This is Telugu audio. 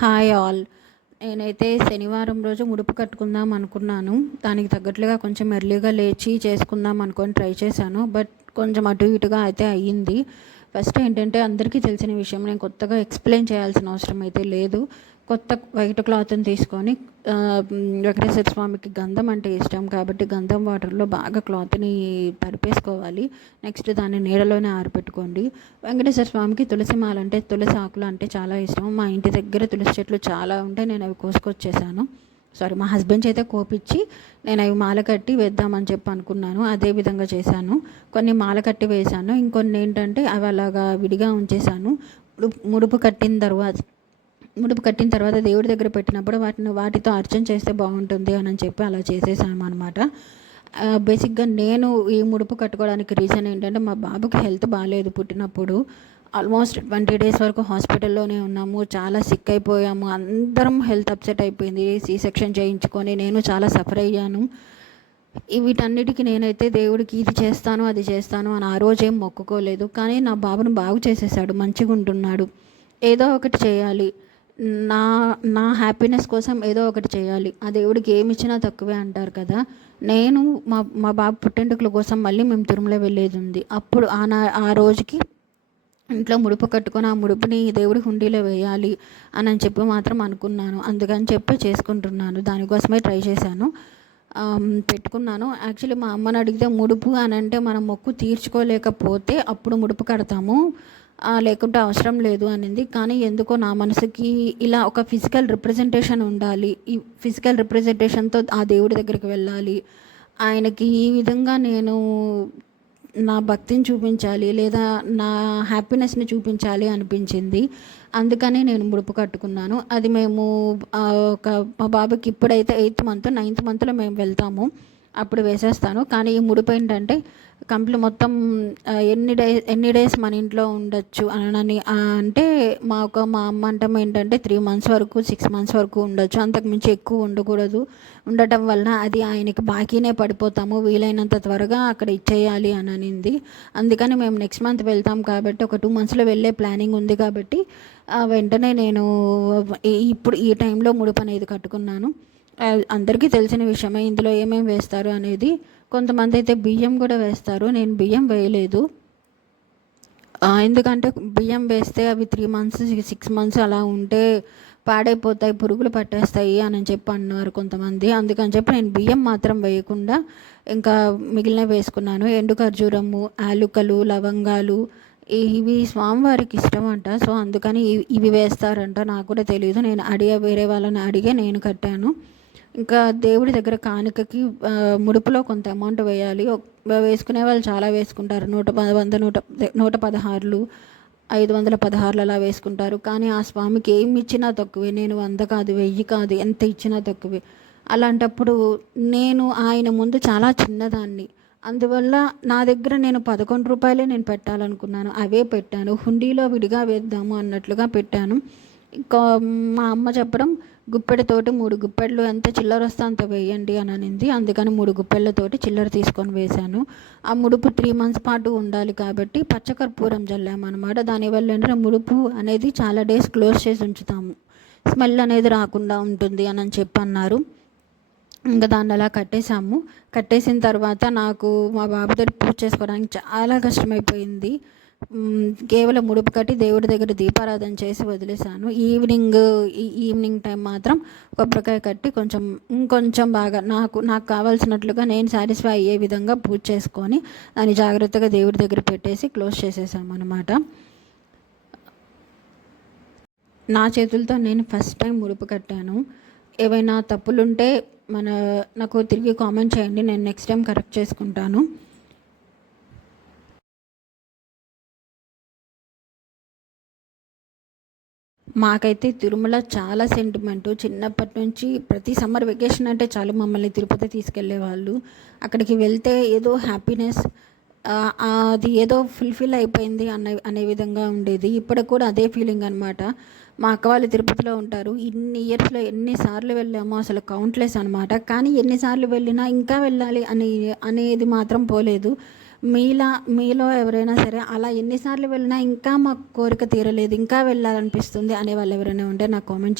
Hi all. నేనైతే శనివారం రోజు ముడుపు కట్టుకుందాం అనుకున్నాను. దానికి తగ్గట్లుగా కొంచెం ఎర్లీగా లేచి చేసుకుందాం అనుకొని ట్రై చేశాను. బట్ కొంచెం అటు ఇటుగా అయితే అయ్యింది. ఫస్ట్ ఏంటంటే అందరికీ తెలిసిన విషయం, నేను కొత్తగా ఎక్స్ప్లెయిన్ చేయాల్సిన అవసరం అయితే లేదు. కొత్త వైట్ క్లాత్ని తీసుకొని వెంకటేశ్వర స్వామికి గంధం అంటే ఇష్టం కాబట్టి గంధం వాటర్లో బాగా క్లాత్ని తడిపేసుకోవాలి. నెక్స్ట్ దాన్ని నీడలోనే ఆరబెట్టుకోండి. వెంకటేశ్వర స్వామికి తులసి మాల అంటే తులసి ఆకులు అంటే చాలా ఇష్టం. మా ఇంటి దగ్గర తులసి చెట్లు చాలా ఉంటాయి. నేను అవి కోసుకొచ్చేసాను. మా హస్బెండ్ అయితే కోపించి నేను అవి మాల కట్టి వేద్దామని చెప్పి అనుకున్నాను. అదే విధంగా చేశాను. కొన్ని మాల కట్టి వేశాను, ఇంకొన్ని ఏంటంటే అవి అలాగా విడిగా ఉంచేశాను. ముడుపు కట్టిన తర్వాత దేవుడి దగ్గర పెట్టినప్పుడు వాటితో అర్చన చేస్తే బాగుంటుంది అని చెప్పి అలా చేసేసాను అనమాట. బేసిక్గా నేను ఈ ముడుపు కట్టుకోవడానికి రీజన్ ఏంటంటే, మా బాబుకి హెల్త్ బాగాలేదు. పుట్టినప్పుడు ఆల్మోస్ట్ 20 డేస్ వరకు హాస్పిటల్లోనే ఉన్నాము. చాలా సిక్ అయిపోయాము. అందరం హెల్త్ అప్సెట్ అయిపోయింది. సి సెక్షన్ చేయించుకొని నేను చాలా సఫర్ అయ్యాను. వీటన్నిటికీ నేనైతే దేవుడికి ఇది చేస్తాను అది చేస్తాను అని ఆ రోజేం మొక్కుకోలేదు. కానీ నా బాబును బాగు చేసేసాడు, మంచిగా ఉంటున్నాడు. ఏదో ఒకటి చేయాలి, నా నా హ్యాపీనెస్ కోసం ఏదో ఒకటి చేయాలి. ఆ దేవుడికి ఏమి ఇచ్చినా తక్కువే అంటారు కదా. నేను మా బాబు పుట్టెంటుకల కోసం మళ్ళీ మేము తిరుమల వెళ్ళేది ఉంది. అప్పుడు ఆ రోజుకి ఇంట్లో ముడుపు కట్టుకొని ఆ ముడుపుని దేవుడి హుండీలో వేయాలి అని చెప్పి మాత్రం అనుకున్నాను. అందుకని చెప్పి చేసుకుంటున్నాను. దానికోసమే ట్రై చేశాను, పెట్టుకున్నాను. యాక్చువల్లీ మా అమ్మని అడిగితే ముడుపు అని అంటే మనం మొక్కు తీర్చుకోలేకపోతే అప్పుడు ముడుపు కడతాము, లేకుంటే అవసరం లేదు అనింది. కానీ ఎందుకో నా మనసుకి ఇలా ఒక ఫిజికల్ రిప్రజెంటేషన్ ఉండాలి. ఈ ఫిజికల్ రిప్రజెంటేషన్తో ఆ దేవుడి దగ్గరికి వెళ్ళాలి, ఆయనకి ఈ విధంగా నేను నా భక్తిని చూపించాలి లేదా నా హ్యాపీనెస్ని చూపించాలి అనిపించింది. అందుకని నేను ముడుపు కట్టుకున్నాను. అది మేము మా బాబుకి ఇప్పుడైతే 8th మంత్ 9th మంత్లో మేము వెళ్తాము, అప్పుడు వేసేస్తాను. కానీ ఈ ముడుపు ఏంటంటే మొత్తం ఎన్ని డేస్ మన ఇంట్లో ఉండొచ్చు అని అంటే మా అమ్మ అంటాం ఏంటంటే 3 months వరకు 6 months వరకు ఉండొచ్చు, అంతకుమించి ఎక్కువ ఉండకూడదు. ఉండటం వలన అది ఆయనకి బాకీనే పడిపోతాము, వీలైనంత త్వరగా అక్కడ ఇచ్చేయాలి అని అనింది. అందుకని మేము నెక్స్ట్ మంత్ వెళ్తాం కాబట్టి ఒక 2 monthsలో వెళ్ళే ప్లానింగ్ ఉంది. కాబట్టి వెంటనే నేను ఇప్పుడు ఈ టైంలో ముడుపు అనేది కట్టుకున్నాను. అందరికీ తెలిసిన విషయమే ఇందులో ఏమేమి వేస్తారు అనేది. కొంతమంది అయితే బియ్యం కూడా వేస్తారు. నేను బియ్యం వేయలేదు, ఎందుకంటే బియ్యం వేస్తే అవి 3 months 6 months అలా ఉంటే పాడైపోతాయి, పురుగులు పట్టేస్తాయి అని చెప్పి అన్నారు కొంతమంది. అందుకని చెప్పి నేను బియ్యం మాత్రం వేయకుండా ఇంకా మిగిలిన వేసుకున్నాను. ఎండు ఖర్జూరము, యాలుకలు, లవంగాలు, ఇవి స్వామివారికి ఇష్టం అంట. సో అందుకని ఇవి వేస్తారంట. నాకు కూడా తెలియదు, నేను వేరే వాళ్ళని అడిగే నేను కట్టాను. ఇంకా దేవుడి దగ్గర కానుకకి ముడుపులో కొంత అమౌంట్ వేయాలి. వేసుకునే వాళ్ళు చాలా వేసుకుంటారు, 116 516 అలా వేసుకుంటారు. కానీ ఆ స్వామికి ఏమి ఇచ్చినా తక్కువే. నేను 100 కాదు 1000 కాదు, ఎంత ఇచ్చినా తక్కువే. అలాంటప్పుడు నేను ఆయన ముందు చాలా చిన్నదాన్ని. అందువల్ల నా దగ్గర నేను 11 రూపాయలే నేను పెట్టాలనుకున్నాను, అవే పెట్టాను. హుండీలో విడిగా వేద్దాము అన్నట్లుగా పెట్టాను. ఇంకా మా అమ్మ చెప్పడం, గుప్పెడితోటి 3 గుప్పెళ్ళు ఎంత చిల్లర వస్తే అంత వేయండి అని అనింది. అందుకని 3 గుప్పెళ్ళతోటి చిల్లర తీసుకొని వేశాను. ఆ ముడుపు 3 months పాటు ఉండాలి కాబట్టి పచ్చకర్పూరం జల్లామన్నమాట. దానివల్ల ఏంటంటే ముడుపు అనేది చాలా డేస్ క్లోజ్ చేసి ఉంచుతాము, స్మెల్ అనేది రాకుండా ఉంటుంది అని చెప్పి అన్నారు. ఇంకా దాన్ని అలా కట్టేసాము. కట్టేసిన తర్వాత నాకు మా బాబు దగ్గర పూజ చేసుకోవడానికి చాలా కష్టమైపోయింది. కేవలం ముడుపు కట్టి దేవుడి దగ్గర దీపారాధన చేసి వదిలేశాను. ఈవినింగ్ టైం మాత్రం కొబ్బరికాయ కట్టి ఇంకొంచెం బాగా నాకు కావాల్సినట్లుగా నేను సాటిస్ఫై అయ్యే విధంగా పూజ చేసుకొని దాన్ని జాగ్రత్తగా దేవుడి దగ్గర పెట్టేసి క్లోజ్ చేసేసాము అనమాట. నా చేతులతో నేను ఫస్ట్ టైం ముడుపు కట్టాను. ఏవైనా తప్పులుంటే నాకు తిరిగి కామెంట్ చేయండి, నేను నెక్స్ట్ టైం కరెక్ట్ చేసుకుంటాను. మాకైతే తిరుమల చాలా సెంటిమెంటు. చిన్నప్పటి నుంచి ప్రతి సమ్మర్ వెకేషన్ అంటే చాలు మమ్మల్ని తిరుపతి తీసుకెళ్ళేవాళ్ళు. అక్కడికి వెళ్తే ఏదో హ్యాపీనెస్, అది ఏదో ఫుల్ఫిల్ అయిపోయింది అనే విధంగా ఉండేది. ఇప్పటికి కూడా అదే ఫీలింగ్ అనమాట. మా అక్క వాళ్ళు తిరుపతిలో ఉంటారు. ఇన్ని ఇయర్స్లో ఎన్నిసార్లు వెళ్ళామో అసలు కౌంట్లెస్ అనమాట. కానీ ఎన్నిసార్లు వెళ్ళినా ఇంకా వెళ్ళాలి అనేది మాత్రం పోలేదు. మీలో ఎవరైనా సరే అలా ఎన్నిసార్లు వెళ్ళినా ఇంకా మాకు కోరిక తీరలేదు, ఇంకా వెళ్ళాలనిపిస్తుంది అనే వాళ్ళు ఎవరైనా ఉంటే నాకు కామెంట్